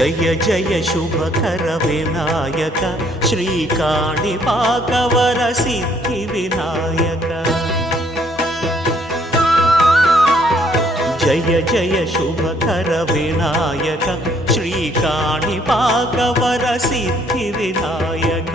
జయ జయ శుభకర వినాయక శ్రీకాణిపాకవర సిద్ధి వినాయక జయ జయ శుభకర వినాయక శ్రీకాణిపాకవర సిద్ధి వినాయక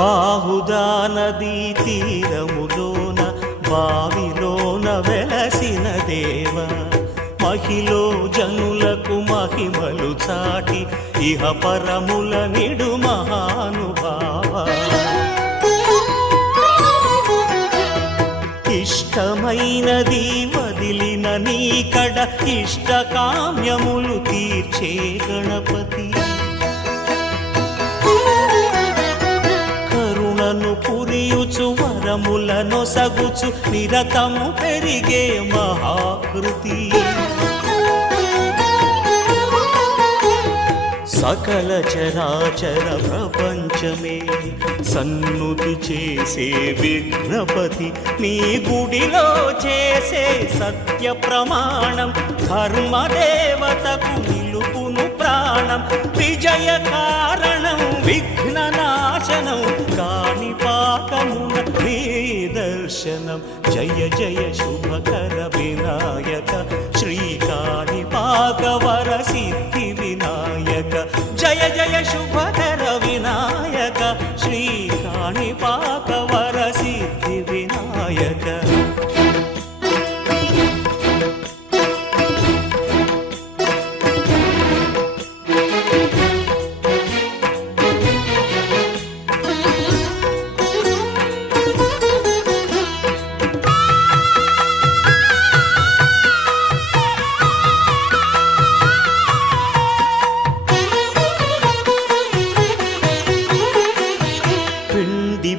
బాహుదా నదీ తీరములోన బావిలోన వెలసిన దేవ మహిలో జనులకు మహిమలు చాటి ఇహ పరముల నిడు మహానుభావ ఇష్టమైనది వదిలిన నీకడ ఇష్టకామ్యములు తీర్చే గణపతి పురియుచు వరములను సగుచు నిరతము పెరిగే మహాకృతి సకల చరాచర ప్రపంచమే సన్నుతి చేసే విఘ్నపతి నీ గుడిలో చేసే సత్య ప్రమాణం ధర్మదేవతకు నిలుపును ప్రాణం విజయ కారణం విఘ్న నాశనం కాణిపాకమున నీ దర్శనం జయ జయ శుభకర వినాయక శ్రీకాణిపాకవర సిద్ధి వినాయక జయ జయ శుభకర వినాయక శ్రీకాణిపాకవర సిద్ధి వినాయక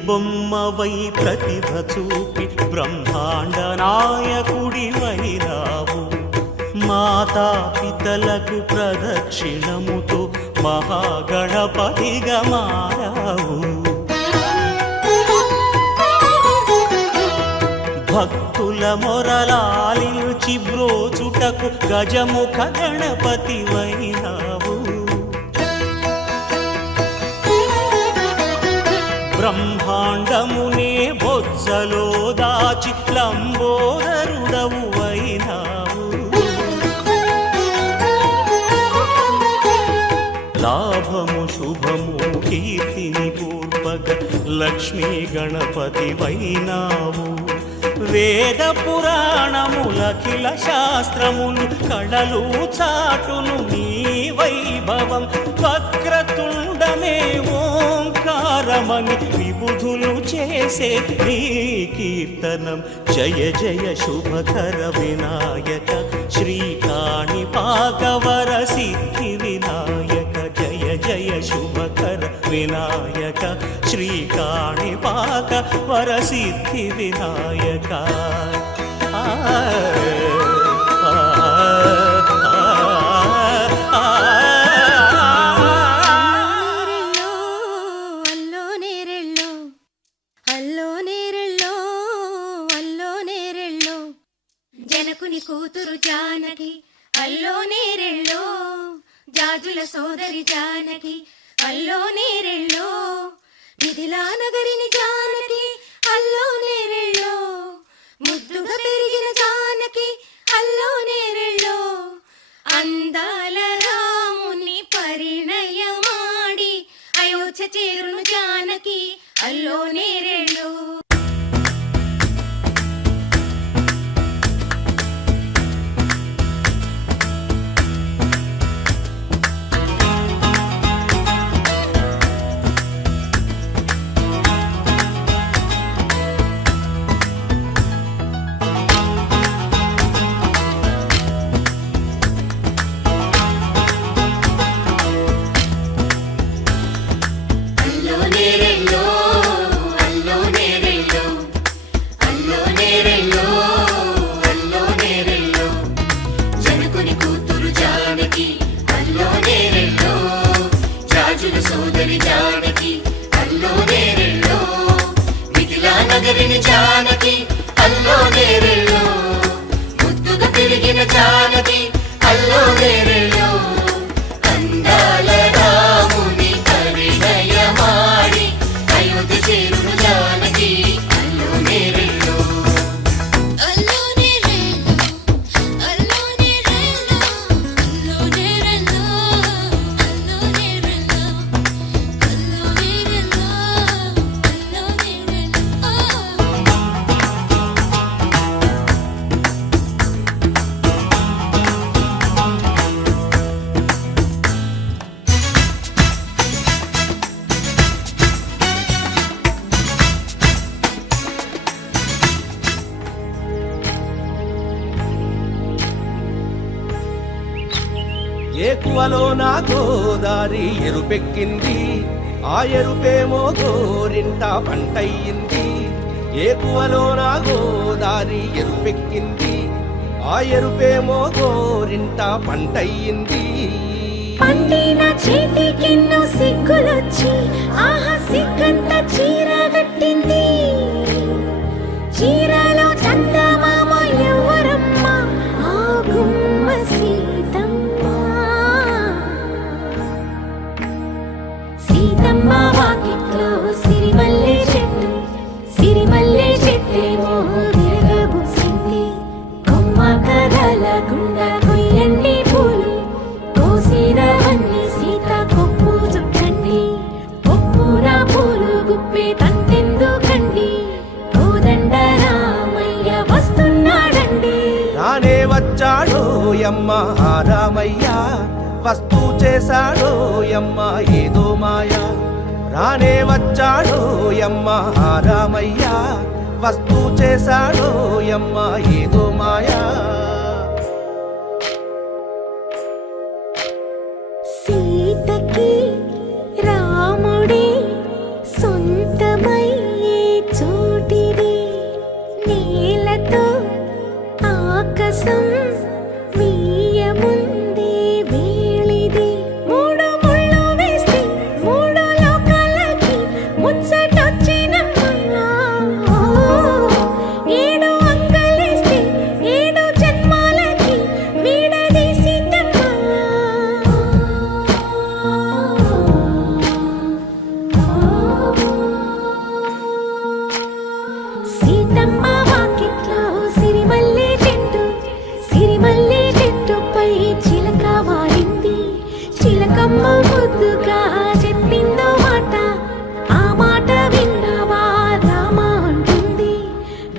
బొమ్మవై ప్రతిభ చూపి బ్రహ్మాండ నాయకుడి వైరావు మాతా పితలకు ప్రదక్షిణముతో మహాగణపతిగా మారావు భక్తుల మొరలాలించి బ్రోచుటకు గజముఖ గణపతి వైనావు బ్రహ్మాండమునే బొజ్జలో దాచి లంబోదరుడవు అయినావు లాభము శుభము కీర్తిని పూర్వగ లక్ష్మీ గణపతి వైనావు వేద పురాణములఖిల శాస్త్రములు కళలు చాటును నీ వైభవం వక్రతుండమే ఓంకారమని విబుధులు చేసే నీ కీర్తనం జయ జయ శుభకర వినాయక శ్రీకాణిపాకవర సిద్ధి వినాయక జయ జయ శుభకర వినాయక శ్రీకాణిపాకవర సిద్ధి వినాయక జనకుని కూతురు జానకి అల్లో నేరెళ్ళో జాజుల సోదరి జానకి అల్లో నేరెళ్ళో మిథిలా నగరిని జానకి అల్లో నేరెళ్ళో ముద్దుగా పెరిగిన జానకి అల్లో నేరెళ్ళో అందాల రాముని పరిణయమాడి అయోధ్య చేరును జానకి అల్లో నేరెళ్ళో సోదరి జానకి అల్లో నేరెళ్ళో మిథిలా నగరిని జానకి అల్లో నేరెళ్ళో ముద్దుగా తిరిగిన జానకి అల్లో నేరెళ్ళో అందాల రాముని పరిణయమాడి అయోధ్య చేరును జానకి అల్లో నేరెళ్ళో ఏకువలో నా గోదారి ఎరుపెక్కింది ఆ ఎరుపేమో గోరింట పంటయ్యింది ఏకువలో నా గోదారి ఎరుపెక్కింది ఆ ఎరుపేమో గోరింట పంటయ్యింది పండిన చేతికెన్నో సిగ్గులొచ్చి ఆహా సిగ్గంత చీర కట్టింది చీరలో చందమామ ఎవరమ్మ ఆ గుమ్మ సీతమ్మ సీతమ్మ వాకిట్లో సిరిమల్లె చెట్టేమో తిరగబూసింది కొమ్మ కదలకుండా కొయ్యండి పూలు కోసిరవన్నీ సీత కొప్పు చుట్టండి కొప్పున పూలు గుప్పే తంతెందుకండి కోదండ రామయ్య వస్తున్నాడండి రానే వచ్చాడో యమ్మ ఆ రామయ్య వస్తూ చేశాడో యమ్మ ఏదో మాయ రానే వచ్చాడో యమ్మ ఆ రామయ్య వస్తూ చేశాడో యమ్మ ఏదో మాయా సీతకి రాముడే సొంతమయ్యే చోటిది నేలతో ఆకాశం వీయముందే వేళిది మూడు ముళ్ళు వేస్తే మూడు లోకాలకి ముచ్చటొచ్చినమ్మా ఏడు అంగలేస్తే ఏడు జన్మాలకి వీడదీసిద్దమ్మా సీతమ్మ వాకిట్లో సిరిమల్లె చెట్టుపై చిలక వాలింది చిలకమ్మ ముద్దుగా చెప్పిందో మాట ఆ మాట విన్నవా రామ అంటుంది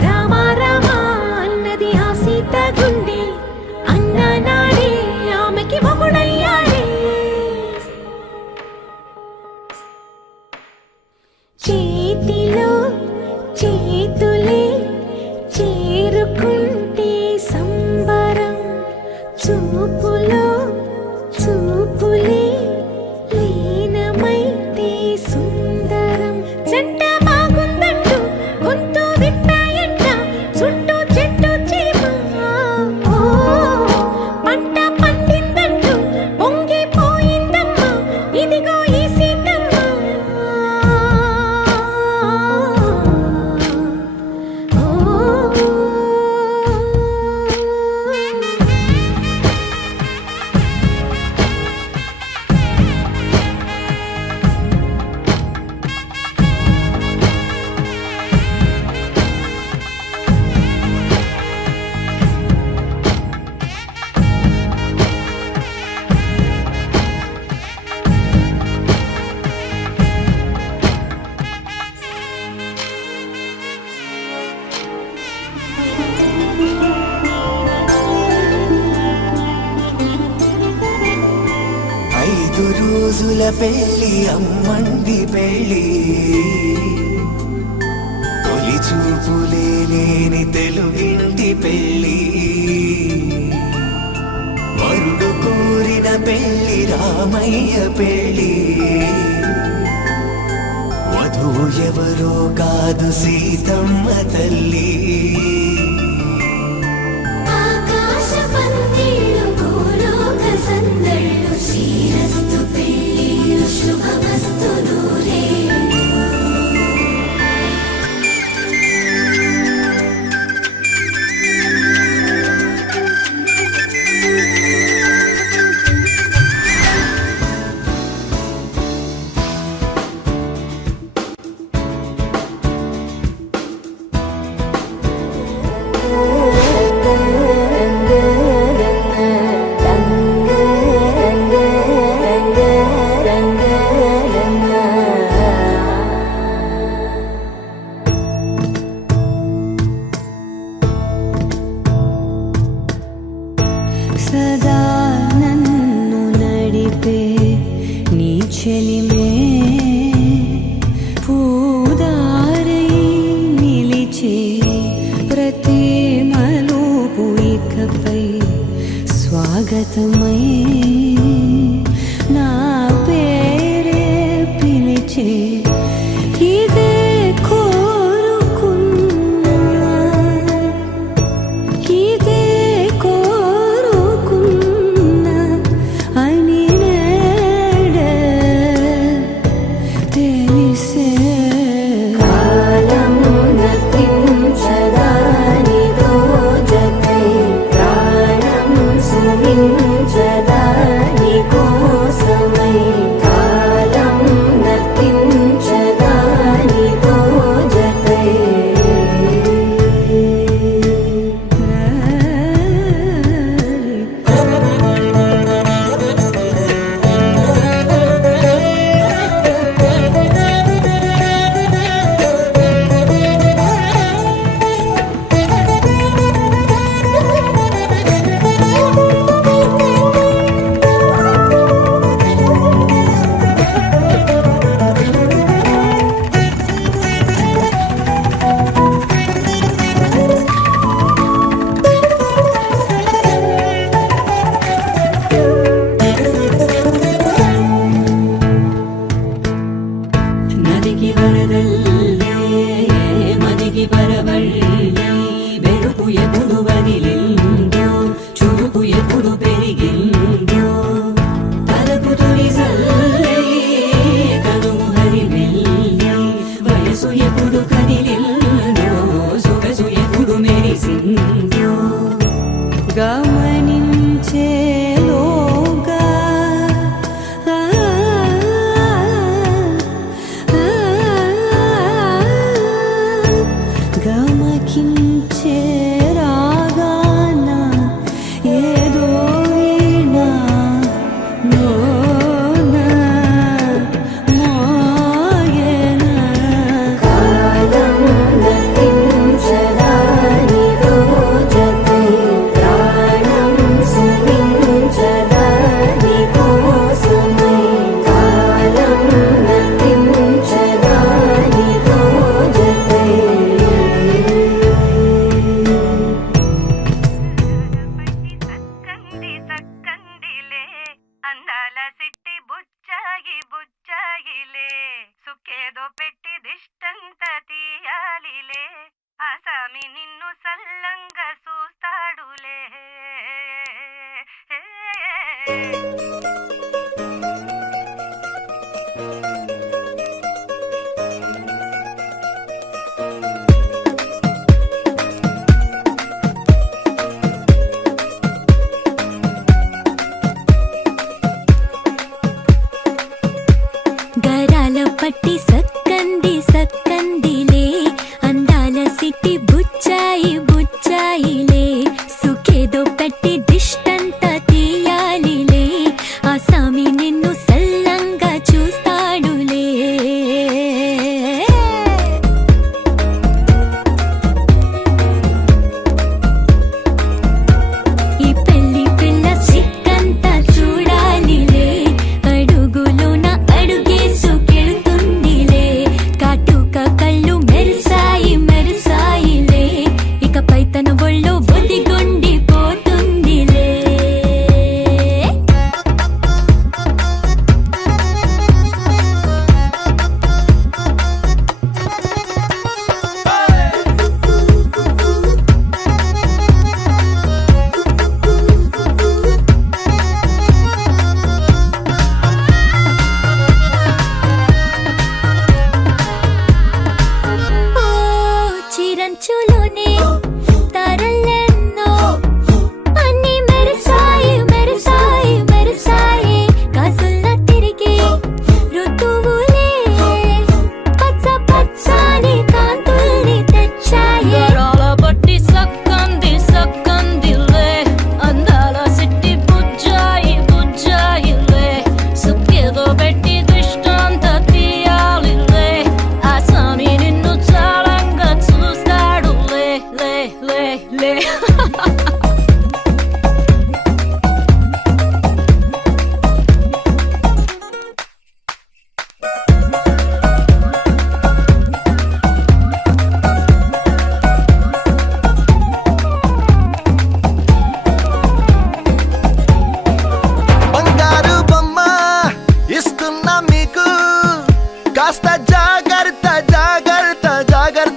రామ రామ అన్నది ఆ సీత గుండె అన్న నాడే ఆమెకి మొగుడయ్యాడే చేతిలో చేతులే చేరుకుంటే సంబరం చూపులో చూపులే లీనమైతే సుందరం జంట బాగుందంటూ గొంతు విప్పాయంట చుట్టూ చెట్టు చీమ పంట పండిందంటూ పొంగిపోయిందమ్మా ఇదిగో ఈ సీతమ్మ ఐదు రోజుల పెళ్లి అమ్మంది పెళ్లి తొలి చూపులే లేని తెలుగింటి పెళ్లి వరుడు కోరిన పెళ్లి రామయ్య పెళ్లి వధువు ఎవరో కాదు సీతమ్మ తల్లి ఆకాశ పందిళ్ళు భూలోక సందళ్ళు శ్రీరస్తు పెళ్ళిళ్ళు శుభమస్తు నన్ను నడిపే నీ చెలిమే పూదారై నిలిచే ప్రతి మలుపు ఇకపై స్వాగతమై నా పేరే పిలిచే ఇదే కోరుకున్నా ఇదే కోరుకున్నా అని నేడే తెలిసే కాలం నతించదానిదో జతై ప్రాణం సుమించదాని కోసమై కాలం నతించదానిదో జతై నదికి వరదల్లే మదికి పరవళ్ళే వెలుపు ఎప్పుడు వదిలిందో చురుకు ఎప్పుడు పెరిగిందో తలపు తొలి సల్లే కనుము హరివెల్లే వయసు ఎప్పుడు కదిలిందో సొగసు ఎప్పుడు మెరిసిందో గమనించేలోగా గమకించే రాగాన ఏదో వీణా నోన మోగేనా కాలం నతించదానిదో జతై ప్రాణం సుమించదాని కోసమై కాలం నతించదానిదో జతై సక్కంది సక్కందిలే అందాల సిట్టి బుచ్చాయి బుచ్చాయిలే సుక్కేదో పెట్టి దిష్టంత తీయాలిలే ఆసామి నిన్ను సల్లంగా చూస్తాడులే గరాల పట్టి సక్కంది సక్కందిలే అందాల సిట్టి బుచ్చాయి బుచ్చాయిలే సుఖేదో పెట్టి దిష్టంత తీయాలిలే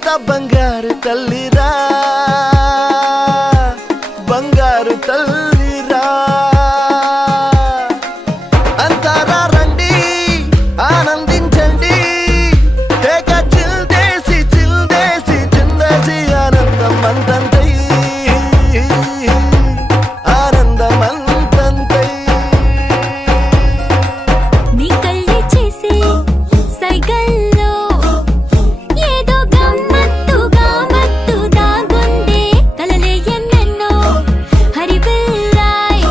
అంత బంగారు తల్లిరా బంగారు తల్లిరా అంతారా రండి ఆనందించండి తేక చిల్దేసి చిందేసి ఆనందం అంతంతై ఆనందం అంతంతై నీ కళ్ళే చేసే సైగల్లో ఏదో గమ్మత్తుగా మత్తు దాగుందే కలలే ఎన్నెన్నో హరిబిల్లాయ్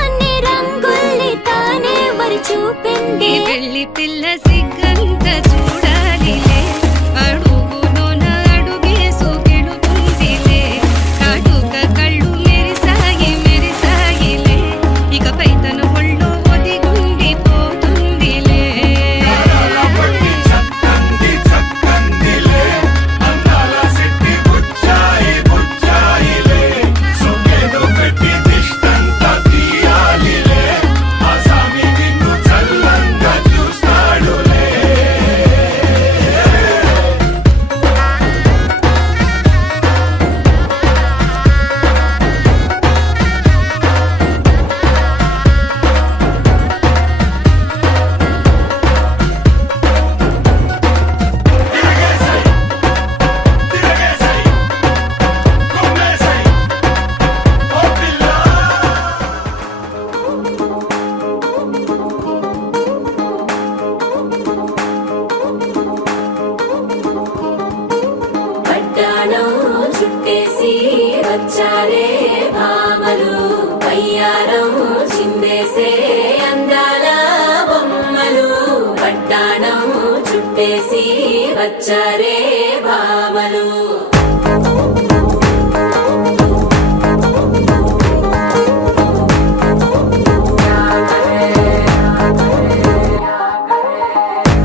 అన్ని రంగుల్ని తానే మరి చూపింది వెళ్ళి పిల్ల సిగ్గంత చూడాలిలే అడుగులోన అడుగేసుకెళుతుందిలే కాటుక కళ్ళు మెరిసాయిలే ఇకపై తన ఒళ్ళో ఒదిగుండిపోతుందిలే పట్టాణం చుట్టేసి వచ్చారే భామలు పయ్యారం చిందేసే అందాల బొమ్మలు పట్టాణం చుట్టేసి వచ్చారే భామలు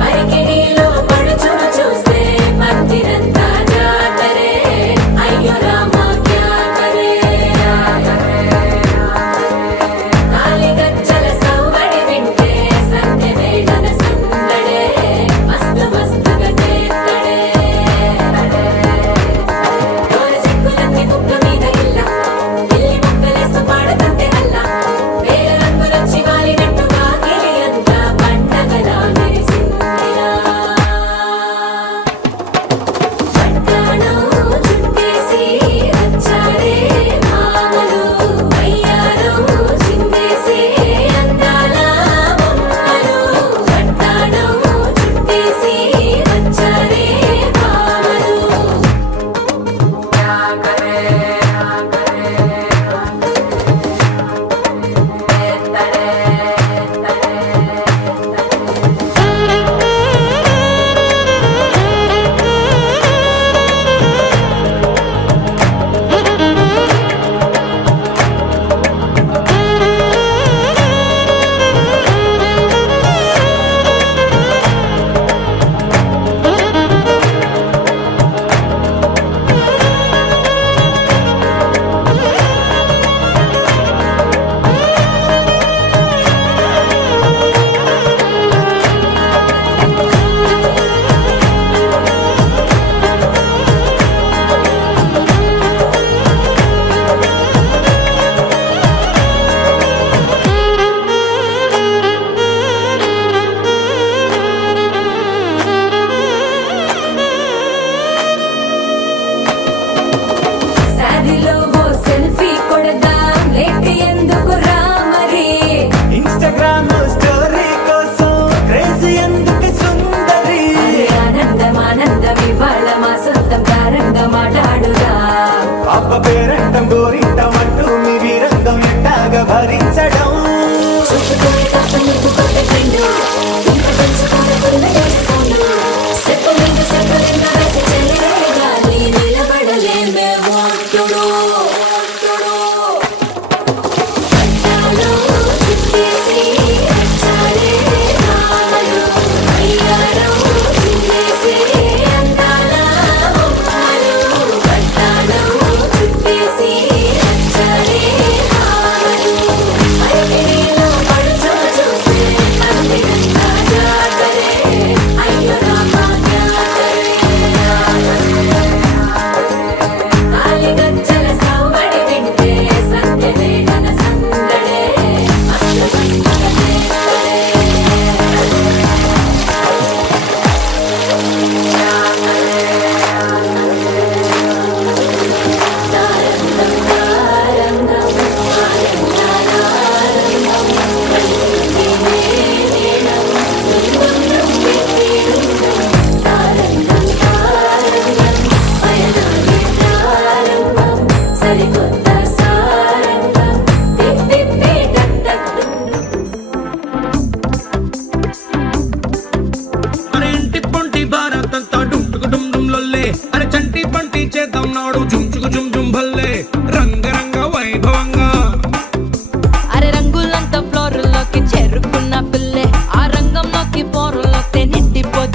అరికిడిలో పడుచును చూస్తే మందిరంతా జాతరే అయ్యో రామా క్యా కరే కాలిగజ్జల సవ్వడి వింటే సంధ్య వేళన సందడే మస్తు మస్తుగా చేత్తడే డోలు సిక్కులన్నీ కుక్క మీద ఇల్ల పిల్లి ముక్కలేస్తూ పాడుతంటే అల్ల వేల రంగులొచ్చి వాలినట్టుగా గిలియంతా పండగలా మెరిసిందిలా పట్టాణం చుట్టేసి వచ్చారే భామలు పయ్యారం చిందేసే అందాల బొమ్మలు పట్టాణం చుట్టేసి వచ్చారే భామలు సాదిలో ఓ సెల్ఫీ కొడదాం లేట్ ఎందుకు రామరి ఇన్స్టాగ్రామ్ స్టోరీ కోసం క్రేజీ ఎందుకు సుందరి ఆనందం ఆనందం ఇవాళ మా సొంతం కారంగా మాట్లాడుదా అప్ప పేరంటం గోరింటం అంటూ మీ వీరంగం ఎట్టాగా భరించడం చూసుకునే కాస్త ముద్దు కొట్టకండు ఇంత పెంచుకునే సౌండ్ స్టెప్ మీద స్టెప్ కింద వేసి చెయ్యాలి నిలబడలేమే వాంటుడు పట్టాలో చుట్టేసి వచ్చారే భామలు అయ్యారం చిందేసే అందాల బొమ్మలు పట్టాలో చుట్టేసి వచ్చారే భామలు అరికిడిలో పడుచును చూస్తే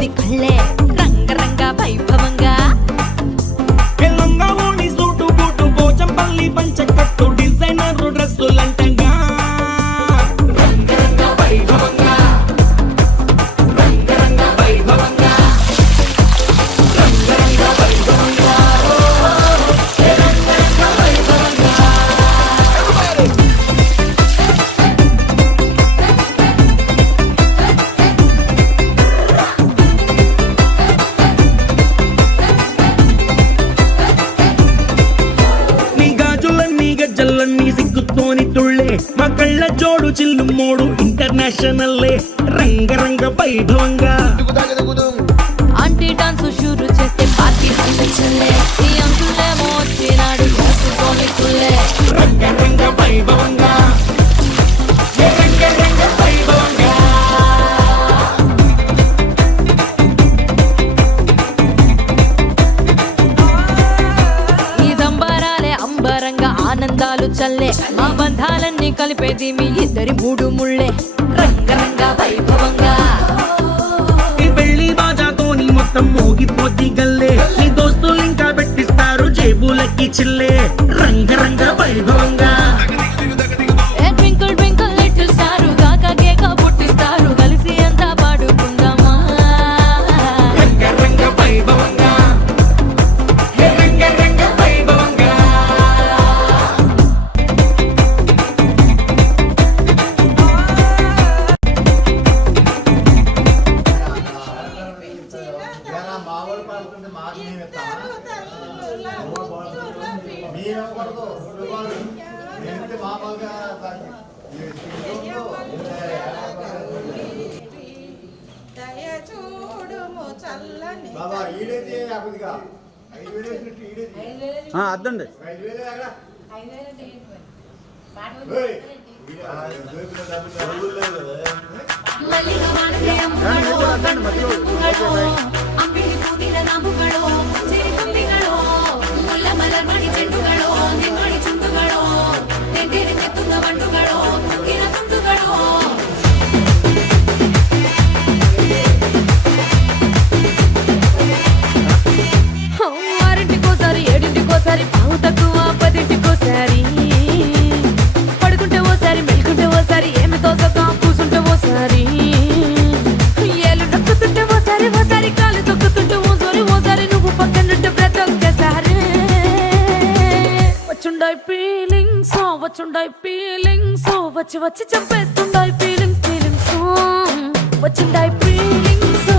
ఉంది కళ్ళే రంగరంగ వైభవంగా లంగా ఓణి సూటు బూటు పోచంపల్లి పంచకట్టు డిజైనర్ డ్రెస్సులంటగా రంగరంగ వైభవంగా రంగరంగ వైభవంగా రంగరంగ వైభవంగా రంగరంగ వైభవంగా నీ గాజులన్నీ గజ్జలన్నీ సిగ్గుతోని తుళ్ళే మా కళ్ళ జోడు చిల్లు మోడు ఇంటర్నేషనల్లే రంగరంగ వైభవంగా ఆంటీ డాన్స్ షూరు చేస్తే పార్టీ హల్చల్లే ఈ అంకులేమో వచ్చినాడు వేసుకొని కుల్లే రంగరంగ వైభవంగా రంగరంగ వైభవంగా ఈ సంబరాలే అంబరంగా ఆనందాలు చల్లే మా బంధాలన్నీ కలిపేది మీ ఇద్దరి మూడు ముళ్ళే రంగరంగ వైభవంగా ఈ పెళ్లి బాజాతోని మొత్తం మోగిపోద్ది గల్లే నీ దోస్తులు ఇంకా పెట్టిస్తారు జేబులకి చిల్లే రంగరంగ వైభవంగా ఏ ట్వింకిల్ ట్వింకిల్ లిటిల్ స్టార్ కాక కేక పుట్టిస్తారు కలిసి అంతా పాడుకుందామా రంగరంగ వైభవంగా రంగరంగ వైభవంగా మామూలు పడుతుంటే మాకు మేము మీరవ్వకూడదు ఎంత మామూలుగా దయచూడుము చల్లని బాబా ఈడేది అప్పటిగా 5,000 వేసినట్టు ఈడేది అద్దండి 5,000 అక్కడ మల్లిక వానకే ಅಮ್ಮುಗಳೋ ಕಣ್ಣುಗಳೋ ಅಂಬಿಳಿ ಕೂದಿನ ನಾಮುಗಳೋ ಸಿರಿಗುಂಬಿಗಳೋ ಮುಲ್ಲ ಮಲರ್ ಮಣಿ ಚೆಂಡುಗಳೋ ನಿಮ್ಮಣಿ ಚುಂಡುಗಳೋ ನೆಂದಿರಿಗೆ ತುಂಗ ಬಂಡುಗಳೋ ಮುಗಿನ ತುಂಡುಗಳೋ ఆరింటికోసారి ఏడింటికోసారి పావు తక్కువ 10ంటికోసారి పడుకుంటే ఓసారి మెలుకుంటే ఓసారి ఏమి తోసగా కూసుంటే ఓసారి ఏళ్ళు నొక్కుతుంటే ఓసారి ఓసారి కాలు తొక్కుతుంటే ఓసారి నువ్వు పక్కనుంటే ప్రతి ఒక్కసారి వచ్చుండాయి ఫీలింగ్స్ వచ్చి వచ్చి చంపేస్తుండాయి ఫీలింగ్స్ వచ్చిండాయి ఫీలింగ్స్